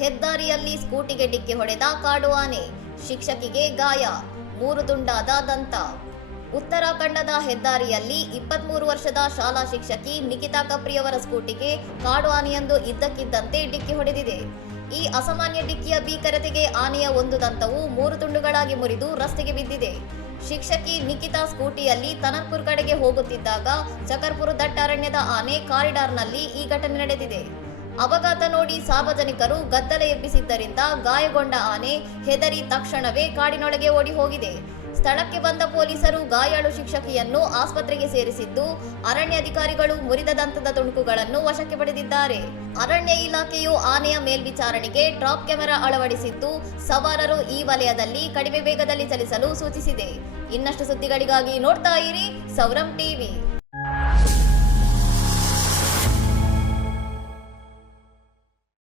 ಹೆದ್ದಾರಿಯಲ್ಲಿ ಸ್ಕೂಟಿಗೆ ಡಿಕ್ಕಿ ಹೊಡೆದ ಕಾಡು ಆನೆ, ಶಿಕ್ಷಕಿಗೆ ಗಾಯ, 3 ತುಂಡಾದ ದಂತ. ಉತ್ತರಾಖಂಡದ ಹೆದ್ದಾರಿಯಲ್ಲಿ 23 ವರ್ಷದ ಶಾಲಾ ಶಿಕ್ಷಕಿ ನಿಖಿತಾ ಕಪ್ರಿಯವರ ಸ್ಕೂಟಿಗೆ ಕಾಡು ಆನೆಯೊಂದು ಇದ್ದಕ್ಕಿದ್ದಂತೆ ಡಿಕ್ಕಿ ಹೊಡೆದಿದೆ. ಈ ಅಸಾಮಾನ್ಯ ಡಿಕ್ಕಿಯ ಭೀಕರತೆಗೆ ಆನೆಯ ಒಂದು ದಂತವು 3 ತುಂಡುಗಳಾಗಿ ಮುರಿದು ರಸ್ತೆಗೆ ಬಿದ್ದಿದೆ. ಶಿಕ್ಷಕಿ ನಿಖಿತಾ ಸ್ಕೂಟಿಯಲ್ಲಿ ತನಕ್ಪುರ್ ಕಡೆಗೆ ಹೋಗುತ್ತಿದ್ದಾಗ ಚಕರ್ಪುರ ದಟ್ಟಾರಣ್ಯದ ಆನೆ ಕಾರಿಡಾರ್ನಲ್ಲಿ ಈ ಘಟನೆ ನಡೆದಿದೆ. ಅಪಘಾತ ನೋಡಿ ಸಾರ್ವಜನಿಕರು ಗದ್ದಲ ಎಬ್ಬಿಸಿದ್ದರಿಂದ ಗಾಯಗೊಂಡ ಆನೆ ಹೆದರಿ ತಕ್ಷಣವೇ ಕಾಡಿನೊಳಗೆ ಓಡಿ ಹೋಗಿದೆ. ಸ್ಥಳಕ್ಕೆ ಬಂದ ಪೊಲೀಸರು ಗಾಯಾಳು ಶಿಕ್ಷಕಿಯನ್ನು ಆಸ್ಪತ್ರೆಗೆ ಸೇರಿಸಿದ್ದು, ಅರಣ್ಯ ಅಧಿಕಾರಿಗಳು ಮುರಿದ ದಂತದ ತುಣುಕುಗಳನ್ನು ವಶಕ್ಕೆ ಪಡೆದಿದ್ದಾರೆ. ಅರಣ್ಯ ಇಲಾಖೆಯು ಆನೆಯ ಮೇಲ್ವಿಚಾರಣೆಗೆ ಟ್ರಾಪ್ ಕ್ಯಾಮೆರಾ ಅಳವಡಿಸಿದ್ದು, ಸವಾರರು ಈ ವಲಯದಲ್ಲಿ ಕಡಿಮೆ ವೇಗದಲ್ಲಿ ಚಲಿಸಲು ಸೂಚಿಸಿದೆ. ಇನ್ನಷ್ಟು ಸುದ್ದಿಗಳಿಗಾಗಿ ನೋಡ್ತಾ ಇರಿ ಸೌರಂ ಟಿವಿ.